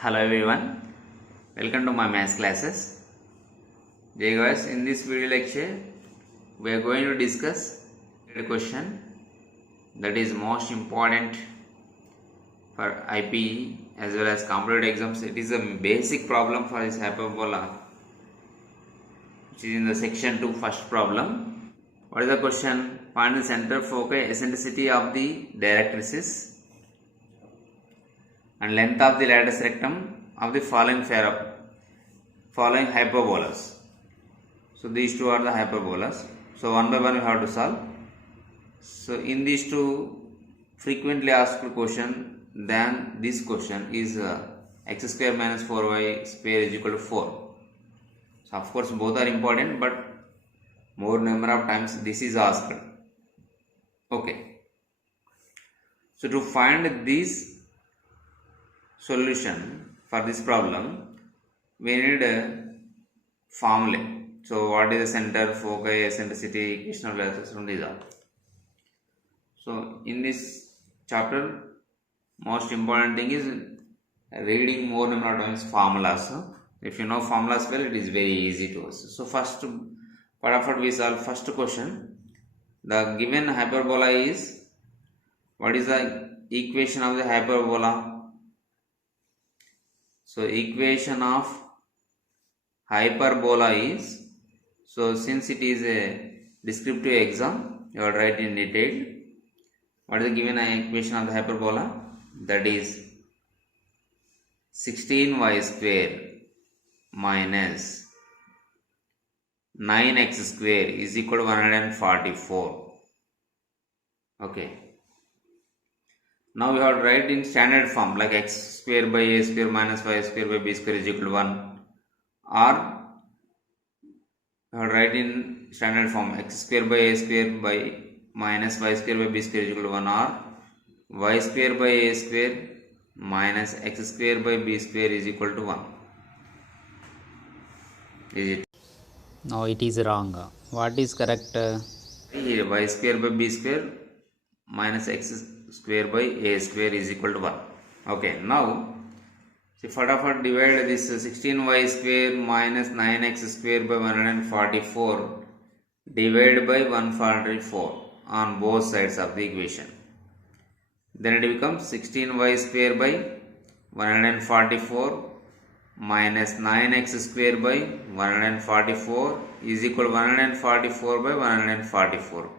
Hello everyone, welcome to my maths classes. Dear guys, in this video lecture we are going to discuss a question that is most important for IPE as well as competitive exams. It is a basic problem for this hyperbola, which is in the section 2 first problem. What is the question? Find the center foci eccentricity of the directrices and length of the latus rectum of the following hyperbolas. So these two are the hyperbolas. So one by one we have to solve. So in these two frequently asked question, then this question is x square minus 4y square is equal to 4. So of course both are important, but more number of times this is asked. Okay. So to find this solution for this problem, we need a formula. So what is the center, foci, eccentricity, equation of lattice, and these are. So in this chapter, most important thing is reading more number of times formulas. If you know formulas well, it is very easy to us. So first, we solve first question. The given hyperbola is, what is the equation of the hyperbola? So equation of hyperbola is, so since it is a descriptive exam, you will write in detail. What is the given equation of the hyperbola? That is 16y square minus 9x square is equal to 144. Okay. Now we have to write in standard form like x square by a square minus y square by b square is equal to 1, or we have to write in standard form x square by a square by minus y square by b square is equal to 1, or y square by a square minus x square by b square is equal to 1. Is it? No, it is wrong. What is correct? Here y square by b square minus x square by a square is equal to 1. Okay, now see, fatafat divide this 16y square minus 9x square by 144 divided by 144 on both sides of the equation. Then it becomes 16y square by 144 minus 9x square by 144 is equal to 144 by 144.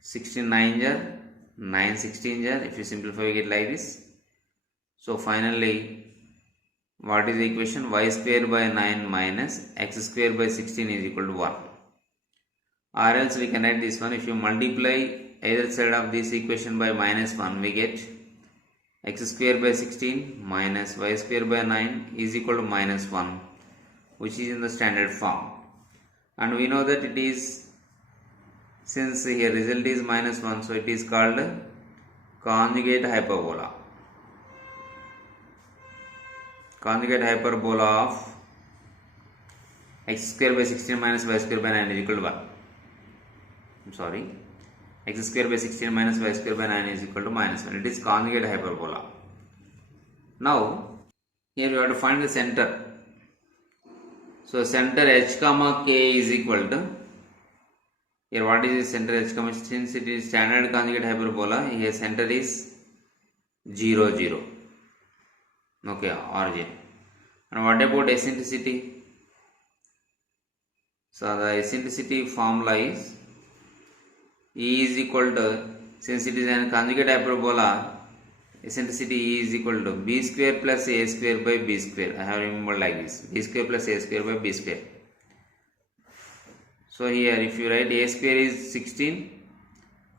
16 jar, 9 16 jar. If you simplify, you get like this. So finally, what is the equation? Y square by 9 minus x square by 16 is equal to 1. Or else we can write this one. If you multiply either side of this equation by minus 1, we get x square by 16 minus y square by 9 is equal to minus 1, which is in the standard form. And we know that it is, since here result is minus 1, so it is called conjugate hyperbola. Conjugate hyperbola of x square by 16 minus y square by 9 is equal to 1. I'm sorry. X square by 16 minus y square by 9 is equal to minus 1. It is conjugate hyperbola. Now, here we have to find the center. So, center h comma k is equal to, here what is the center h comma, since it is standard conjugate hyperbola, here center is 0 0. Okay, origin. And what about eccentricity? So the eccentricity formula is E is equal to, since it is a conjugate hyperbola, eccentricity E is equal to b square plus a square by b square. I have remembered like this, b square plus a square by b square. So here if you write a square is 16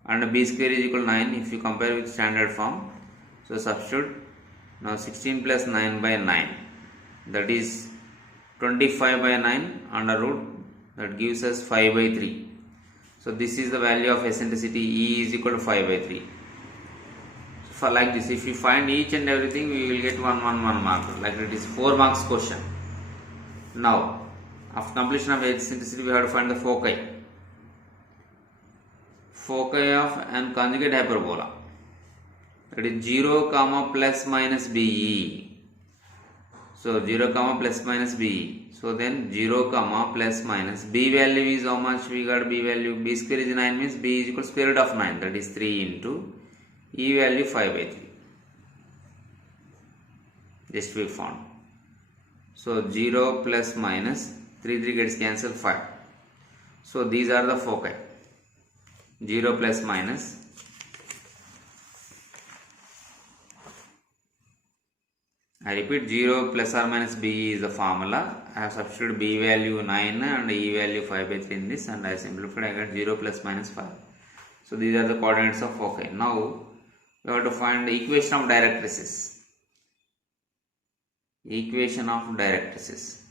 and b square is equal to 9, if you compare with standard form, so substitute. Now 16 plus 9 by 9, that is 25 by 9 under root, that gives us 5 by 3. So this is the value of eccentricity. E is equal to 5 by 3. So for like this, if you find each and everything, we will get 1 mark. Like it is 4 marks question. Now after completion of eccentricity, we have to find the foci. Foci of an conjugate hyperbola. That is 0 comma plus minus BE. So 0 comma plus minus b. So then 0 comma plus minus b value is how much we got? B value, b square is 9 means b is equal to square root of 9, that is 3 into e value 5 by 3. Just we found. So 0 plus minus 3 gets cancelled 5. So these are the foci. 0 plus minus I repeat, 0 plus or minus b is the formula. I have substituted b value 9 and e value 5 by 3 in this, and I simplified. I got 0 plus minus 5. So these are the coordinates of foci. Now we have to find the equation of directrices. Equation of directrices.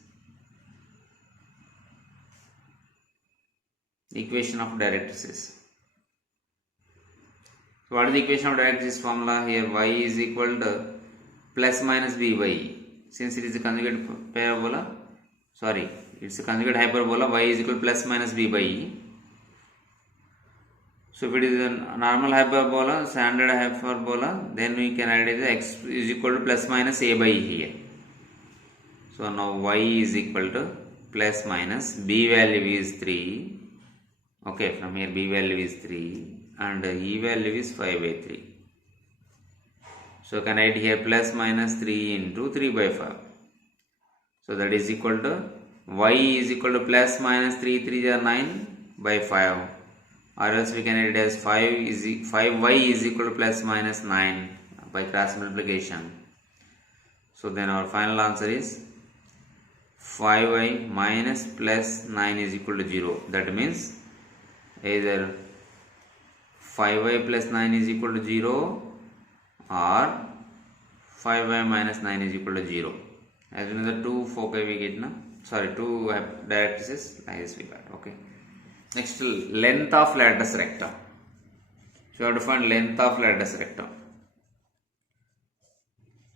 Equation of directrices. So what is the equation of directrices formula? Here y is equal to plus minus b by e. Since it is a conjugate parabola, sorry, it's a conjugate hyperbola, y is equal to plus minus b by e. So if it is a normal hyperbola, standard hyperbola, then we can write it x is equal to plus minus a by e here. So now y is equal to plus minus b value is 3. Okay, from here b value is 3 and e value is 5 by 3. So you can write here plus minus 3 into 3 by 5. So that is equal to y is equal to plus minus 3 are 9 by 5. Or else we can write it as 5y is equal to plus minus 9 by cross multiplication. So then our final answer is 5y minus plus 9 is equal to 0. That means either 5y plus 9 is equal to 0 or 5y minus 9 is equal to 0. As in the two foci we get, two directrices like this we got. Okay. Next, length of latus rectum. So you have to find length of latus rectum.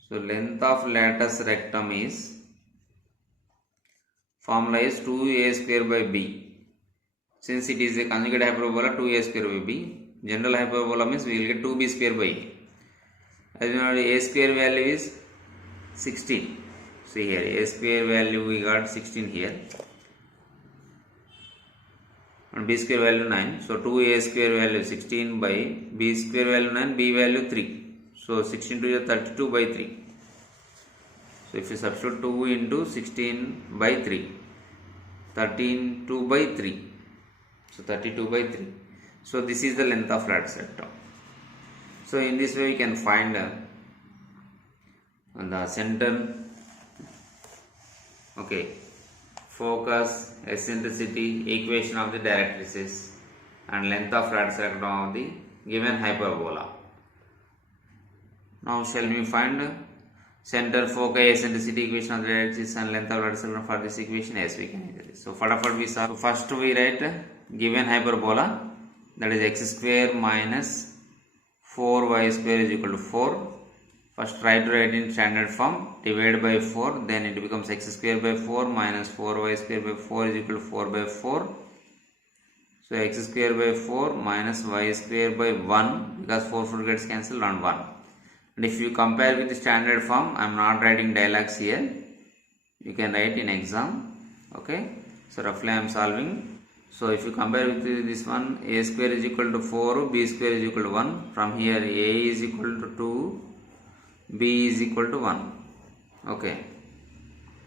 So length of latus rectum is, formula is 2a square by b. Since it is a conjugate hyperbola, 2a square by b. General hyperbola means we will get 2b square by a. As you know, a square value is 16. See here, a square value we got 16 here. And b square value 9. So 2a square value 16 by b square value 9, b value 3. So 16 to the 32 by 3. So if you substitute 2 into 16 by 3, 13 2 by 3. So 32 by 3. So this is the length of latus rectum. So in this way we can find on the center, okay, focus, eccentricity, equation of the directrices and length of latus rectum of the given hyperbola. Now shall we find center, foci, eccentricity, equation of the directrices and length of latus rectum for this equation? Yes, we can do this. So fatapat we solve. First we write given hyperbola, that is x square minus 4y square is equal to 4. First try to write in standard form, divide by 4, then it becomes x square by 4 minus 4y square by 4 is equal to 4 by 4. So x square by 4 minus y square by 1, because 4 gets cancelled on 1. And if you compare with the standard form, I am not writing dialogues here, you can write in exam. Okay, so roughly I am solving. So if you compare with this one, a square is equal to 4, b square is equal to 1. From here a is equal to 2, b is equal to 1. Okay.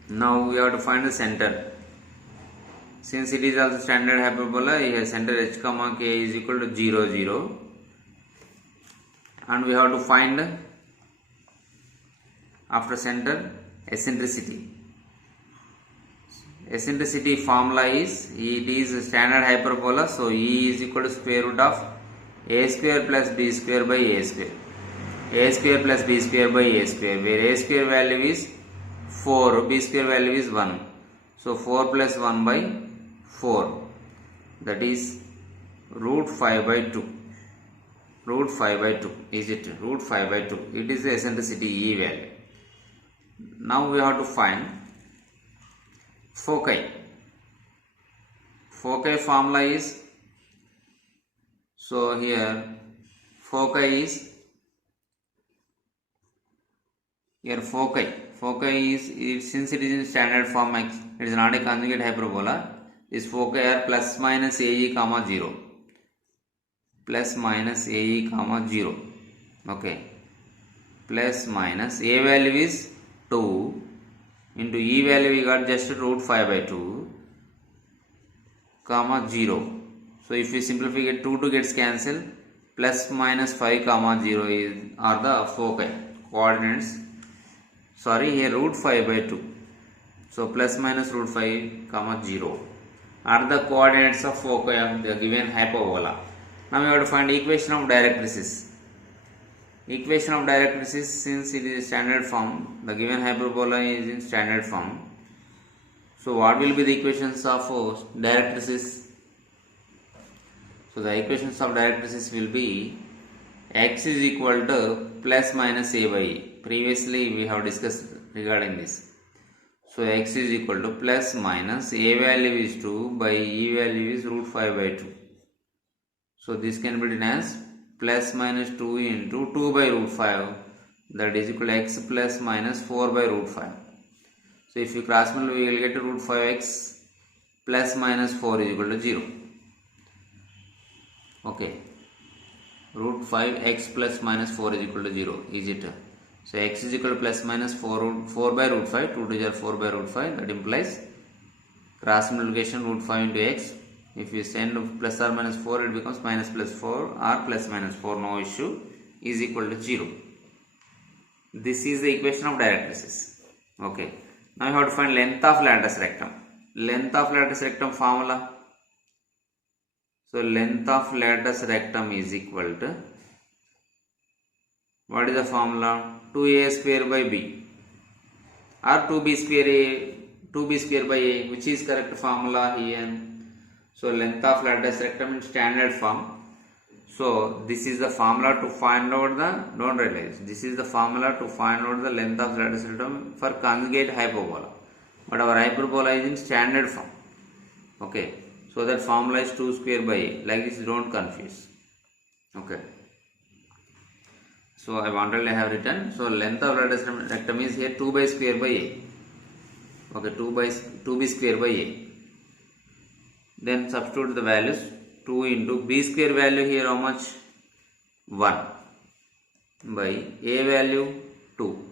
Now we have to find the center. Since it is also standard hyperbola, here center h comma k is equal to 0, 0. And we have to find after center eccentricity. Eccentricity formula is, it is a standard hyperbola, so E is equal to square root of a square plus b square by a square. A square plus b square by a square, where a square value is 4, b square value is 1. So 4 plus 1 by 4, that is root 5 by 2. Root 5 by 2, is it? Root 5 by 2. It is the eccentricity E value. Now we have to find foci. Foci formula is, so here foci is, here foci Foci is since it is in standard form, it is not a conjugate hyperbola. This foci are plus minus AE comma 0. Plus minus AE comma 0. Okay. Plus minus A value is 2 into E value we got just root 5 by 2 comma 0. So if we simplify it, 2 gets cancelled. Plus minus 5 comma 0 are the foci coordinates. Sorry, here root 5 by 2. So plus minus root 5 comma 0 are the coordinates of foci of the given hyperbola. Now we have to find equation of directrices. Equation of directrices, since it is standard form, the given hyperbola is in standard form. So what will be the equations of directrices? So the equations of directrices will be x is equal to plus minus a by e. Previously we have discussed regarding this. So x is equal to plus minus a value is 2 by e value is root 5 by 2. So this can be written as plus minus 2 into 2 by root 5, that is equal to x plus minus 4 by root 5. So if you cross multiply, we will get root 5x plus minus 4 is equal to 0. Okay, root 5x plus minus 4 is equal to 0, is it? So x is equal to plus minus 4 by root 5, 2 to 4 by root 5, that implies cross multiplication root 5 into x. If you send plus or minus 4, it becomes minus plus 4 or plus minus 4, no issue, is equal to 0. This is the equation of directrices. Okay, now you have to find length of latus rectum. Length of latus rectum formula. So length of latus rectum is equal to, what is the formula? 2a square by b or 2b square by a, which is correct formula here. So length of latus rectum in standard form. So this is the formula to find out the, don't realize, this is the formula to find out the length of latus rectum for conjugate hyperbola. But our hyperbola is in standard form. Okay. So that formula is 2 square by a. Like this, don't confuse. Okay. So I have written. So length of latus rectum is here 2 by square by a. Okay, 2b square by a. Then substitute the values. 2 into b square value here how much? 1 by a value 2.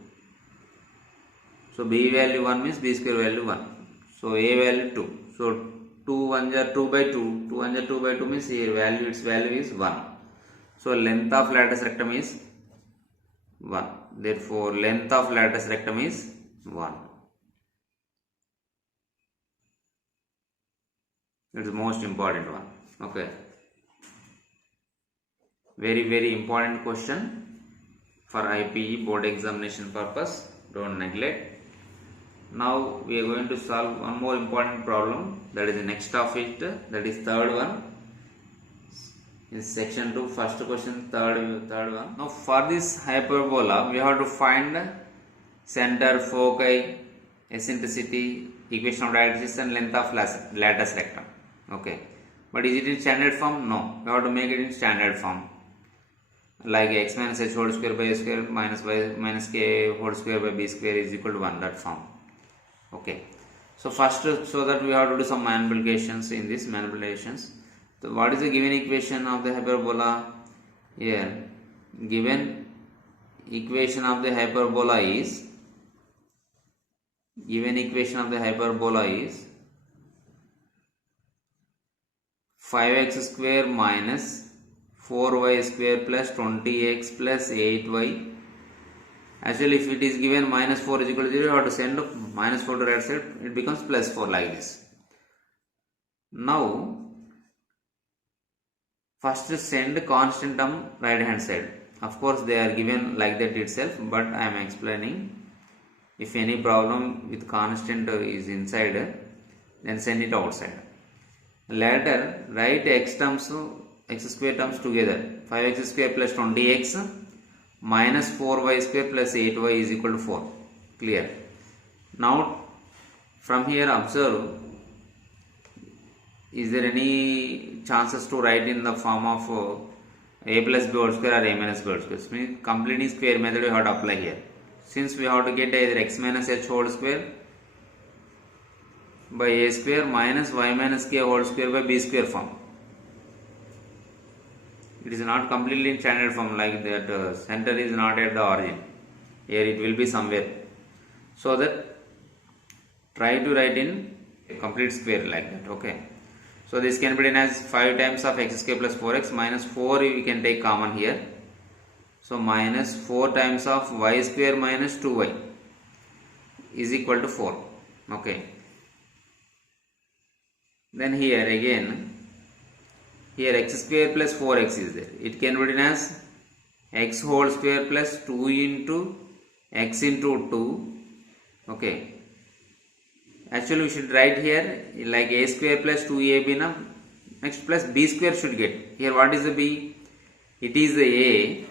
So b value 1 means b square value 1. So a value 2. So 2 1 are 2 by 2. 2 1 are 2 by 2 means here value, its value is 1. So length of latus rectum is 1. Therefore length of latus rectum is 1. It is the most important one. Okay. Very important question for IPE board examination purpose. Don't neglect. Now we are going to solve one more important problem, that is the next of it, that is third one. In section 2, first question, third one. Now for this hyperbola, we have to find center, foci, eccentricity, equation of directrices and length of latus rectum. Okay. But is it in standard form? No. We have to make it in standard form. Like x minus h whole square by a square minus y minus k whole square by b square is equal to 1, that form. Okay. So first, so that we have to do some manipulations in this manipulations. So what is the given equation of the hyperbola? Here, given equation of the hyperbola is 5x square minus 4y square plus 20x plus 8y. Actually, if it is given minus 4 is equal to 0, you have to send minus 4 to right side, it becomes plus 4 like this. Now, first send constant term right hand side. Of course, they are given like that itself, but I am explaining. If any problem with constant is inside, then send it outside. Later, write x square terms together. 5x square plus 20x minus 4y square plus 8y is equal to 4. Clear? Now, from here observe, is there any chances to write in the form of a plus b whole square or a minus b whole square? Means completing square method you have to apply here. since we have to get either x minus h whole square by a square minus y minus k whole square by b square form. It is not completely in standard form, like that center is not at the origin. Here it will be somewhere. So that try to write in a complete square like that. Okay. So this can be written as 5 times of x square plus 4x minus 4 we can take common here. So minus 4 times of y square minus 2y is equal to 4. Okay. Then here again, here x square plus 4x is there. It can be written as x whole square plus 2 into x into 2. Okay. Actually we should write here like a square plus 2ab na. Next plus b square should get. Here what is the b? It is the a.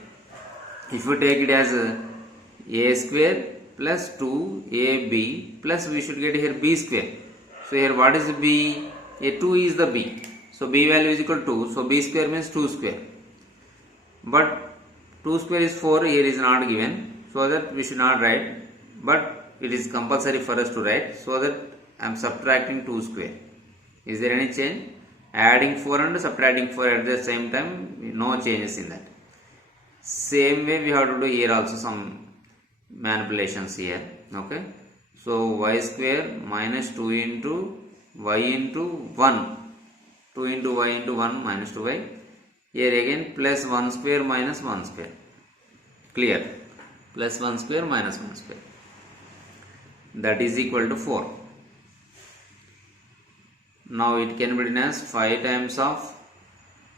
If we take it as a square plus 2ab plus we should get here b square. So here what is the b? A 2 is the b. So b value is equal to 2. So b square means 2 square. But 2 square is 4. Here is not given. So that we should not write. But it is compulsory for us to write. So that I am subtracting 2 square. Is there any change? Adding 4 and subtracting 4 at the same time. No changes in that. Same way we have to do here also some manipulations here. Okay. So y square minus 2 into y into 1. 2 into y into 1 minus 2y. Here again plus 1 square minus 1 square. Clear? Plus 1 square minus 1 square. That is equal to 4. Now it can be written as 5 times of,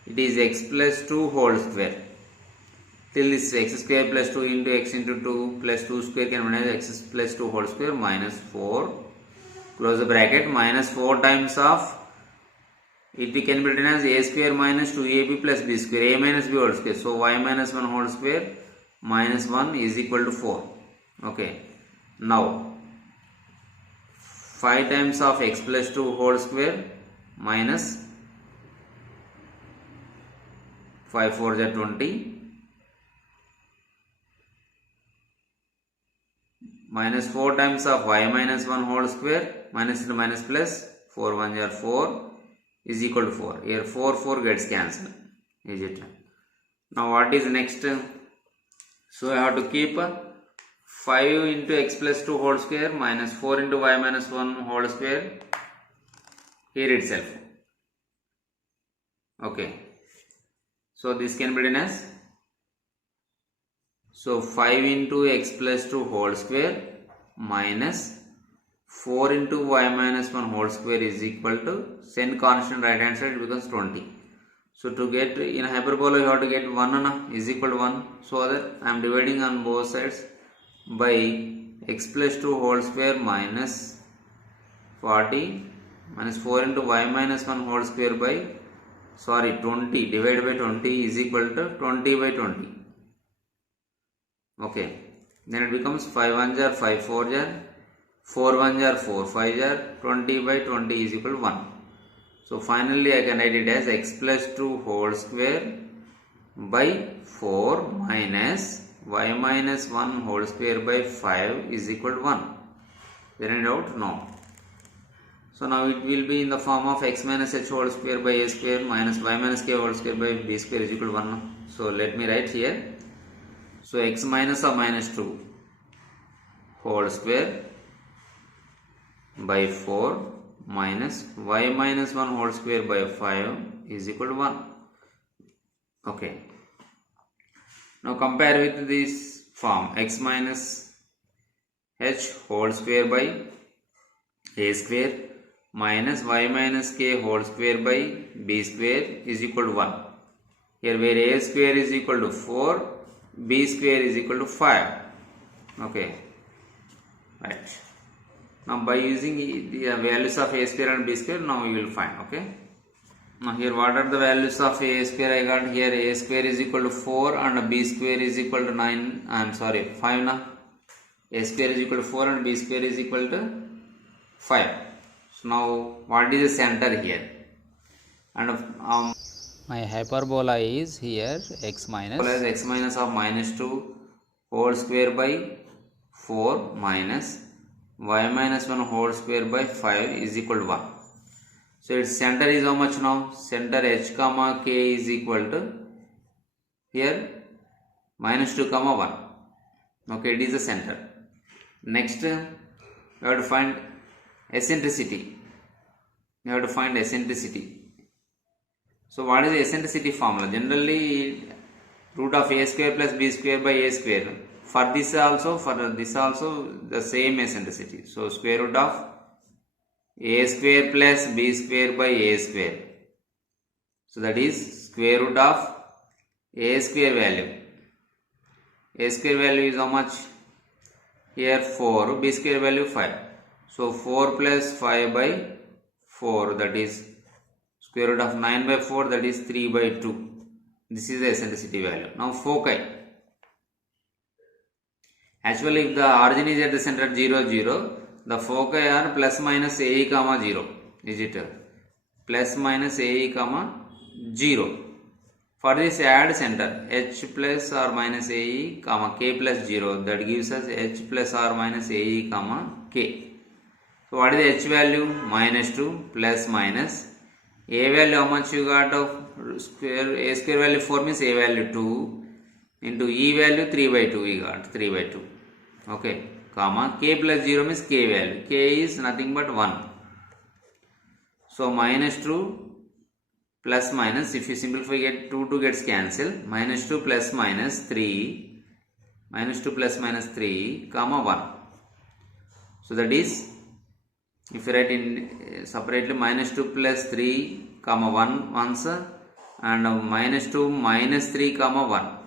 it is x plus 2 whole square. Till this x square plus 2 into x into 2 plus 2 square can be written as x plus 2 whole square minus 4. Close the bracket. Minus 4 times of, it can be written as a square minus 2ab plus b square, a minus b whole square. So y minus 1 whole square minus 1 is equal to 4. Okay. Now 5 times of x plus 2 whole square minus 5 4 is 20 minus 4 times of y minus 1 whole square minus into minus plus 4 1 are 4 is equal to 4. Here 4 gets cancelled. Is it? Now what is next? So I have to keep 5 into x plus 2 whole square minus 4 into y minus 1 whole square here itself. Okay. So this can be written as, so 5 into x plus 2 whole square minus 4 into y minus 1 whole square is equal to, send constant right hand side, it becomes 20. So to get in hyperbola you have to get 1 is equal to 1. So that I am dividing on both sides by x plus 2 whole square minus 40 minus 4 into y minus 1 whole square by 20 divided by 20 is equal to 20 by 20. Okay. Then it becomes 5 1 jar 5 4 jar 4 1 jar 4 5 jar 20 by 20 is equal to 1. So finally I can write it as x plus 2 whole square by 4 minus y minus 1 whole square by 5 is equal to 1. There any doubt? No. So now it will be in the form of x minus h whole square by a square minus y minus k whole square by b square is equal to 1. So let me write here. So x minus or minus 2 whole square by 4 minus y minus 1 whole square by 5 is equal to 1. Okay. Now compare with this form, x minus h whole square by a square minus y minus k whole square by b square is equal to 1. Here where a square is equal to 4, b square is equal to 5. Okay. Right. Now by using the values of a square and b square, now we will find. Okay. Now here what are the values of a square? I got here a square is equal to 4 and b square is equal to 9. I am sorry, 5 now. A square is equal to 4 and b square is equal to 5. So now what is the center here? And My hyperbola is here x minus x minus of minus 2 whole square by 4 minus y minus 1 whole square by 5 is equal to 1. So its center is how much now? Center h comma k is equal to here minus 2 comma 1. Okay, it is the center. Next we have to find eccentricity. We have to find eccentricity. So what is the eccentricity formula? Generally root of a square plus b square by a square. For this also the same eccentricity. So square root of a square plus b square by a square. So that is square root of a square value. A square value is how much? Here 4, b square value 5. So 4 plus 5 by 4, that is square root of 9 by 4, that is 3 by 2. This is the eccentricity value. Now foci. Actually if the origin is at the center 0, 0, the foci are plus minus ae comma 0. Is it plus minus ae comma 0? For this add center h plus or minus ae comma k plus 0, that gives us h plus or minus ae comma k. So what is the h value? Minus 2 plus minus a value, how much you got of square? A square value 4 means a value 2 into e value 3 by 2, we got 3 by 2. Okay, comma k plus 0 means k value. K is nothing but 1. So minus 2 plus minus, if you simplify, get 2 gets cancelled. Minus 2 plus minus 3, minus 2 plus minus 3 comma 1. So that is, if you write in separately, minus 2 plus 3 comma 1 once and minus 2 minus 3 comma 1.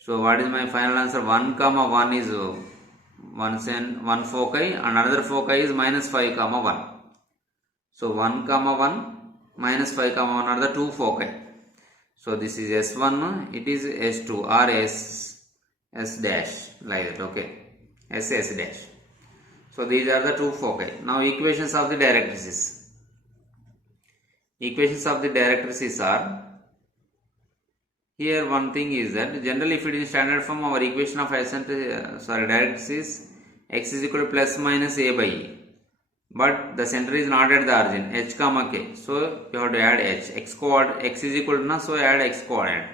So what is my final answer? 1 comma 1 is one foci and another foci is minus 5 comma 1. So 1 comma 1 minus 5 comma 1 are the two foci. So this is S1, it is S2 or S dash, like that. Okay, S dash. So these are the two foci. Now equations of the directrices. Equations of the directrices are, here one thing is that generally if it is standard form, our equation of directrices x is equal to plus minus a by e. But the center is not at the origin, h comma k. So you have to add h. X is equal to na, so add x coordinate.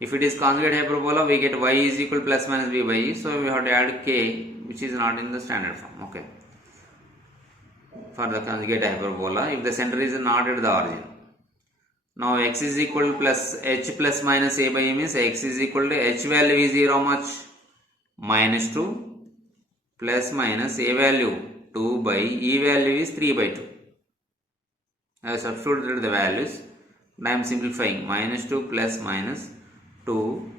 If it is conjugate hyperbola, we get y is equal to plus minus b by e. So we have to add k, which is not in the standard form. Okay. For the conjugate hyperbola, if the center is not at the origin. Now x is equal to plus h plus minus a by e means x is equal to h value is here how much? Minus 2 plus minus a value 2 by e value is 3 by 2. I have substituted the values and I am simplifying. Minus 2 plus minus 2.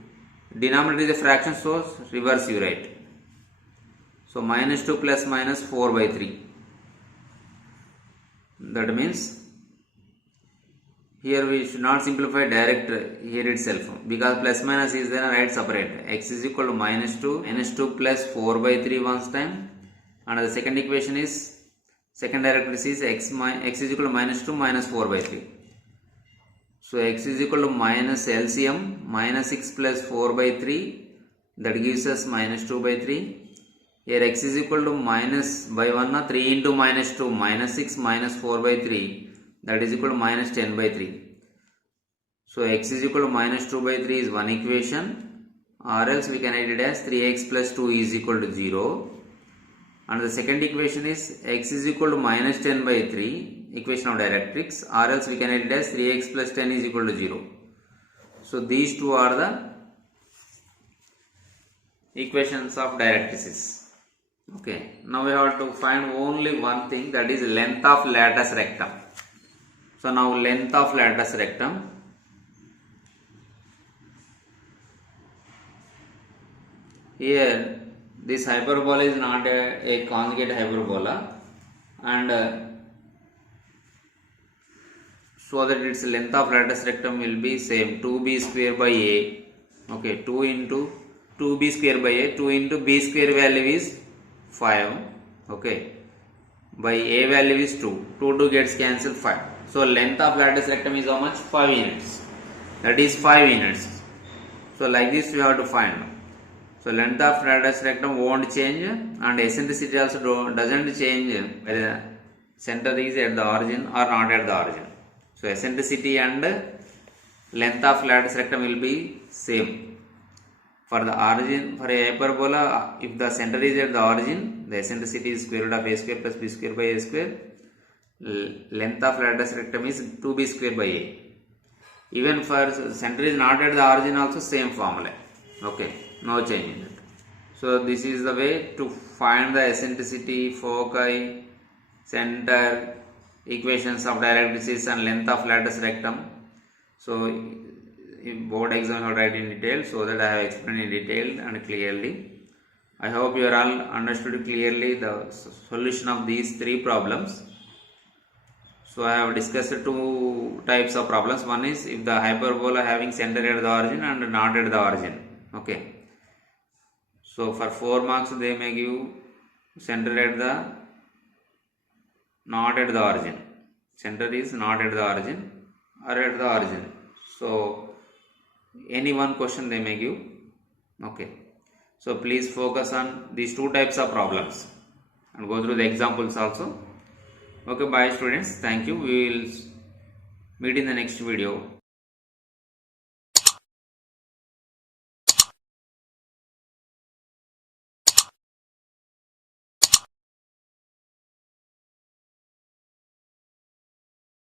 Denominator is a fraction, so reverse you write. So minus 2 plus minus 4 by 3. That means here we should not simplify direct here itself, because plus minus is there, write separate. X is equal to minus 2 plus 4 by 3 once time, and the second equation is, second directrix is x is equal to minus 2 minus 4 by 3. So x is equal to minus LCM minus 6 plus 4 by 3, that gives us minus 2 by 3. Here x is equal to minus by 1, 3 into minus 2 minus 6 minus 4 by 3, that is equal to minus 10 by 3. So x is equal to minus 2 by 3 is one equation, or else we can write it as 3x plus 2 is equal to 0. And the second equation is x is equal to minus 10 by 3, equation of directrix, or else we can write it as 3x plus 10 is equal to 0. So these two are the equations of directrices. Okay, now we have to find only one thing, that is length of latus rectum. So now length of latus rectum. Here this hyperbola is not a conjugate hyperbola, and so that its length of latus rectum will be same, 2b square by a. Okay, 2 into 2b square by a, 2 into b square value is 5. Okay, by a value is 2. 2 gets cancelled, 5. So length of latus rectum is how much? 5 units. That is 5 units. So like this we have to find. So length of radius rectum won't change and eccentricity also doesn't change whether the center is at the origin or not at the origin. So eccentricity and length of radius rectum will be same. For the origin, for a hyperbola, if the center is at the origin, the eccentricity is square root of a square plus b square by a square. Length of radius rectum is 2b square by a. Even for center is not at the origin also same formula. Okay, no change in it. So this is the way to find the eccentricity, foci, center, equations of directrices and length of latus rectum. So in board exam I will write in detail, so that I have explained in detail and clearly. I hope you are all understood clearly the solution of these three problems. So I have discussed two types of problems. One is if the hyperbola having center at the origin and not at the origin. Okay. So for 4 marks they may give center at the not at the origin. Center is not at the origin or at the origin. So any one question they may give. Okay. So please focus on these two types of problems and go through the examples also. Okay, bye students. Thank you. We will meet in the next video.